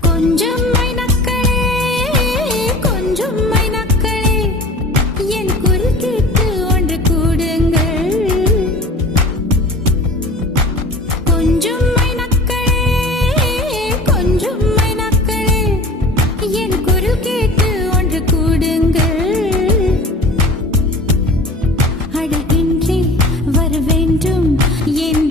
கொஞ்சம் மைனக்களே கொஞ்சம் மைனக்களே என் குரல் கேட்டு ஒன்று கூடுங்கள். கொஞ்சம் மைனக்களே கொஞ்சம் மைனக்களே என் குரல் கேட்டு ஒன்று கூடுங்கள். அழகின்றி வர வேண்டும் என்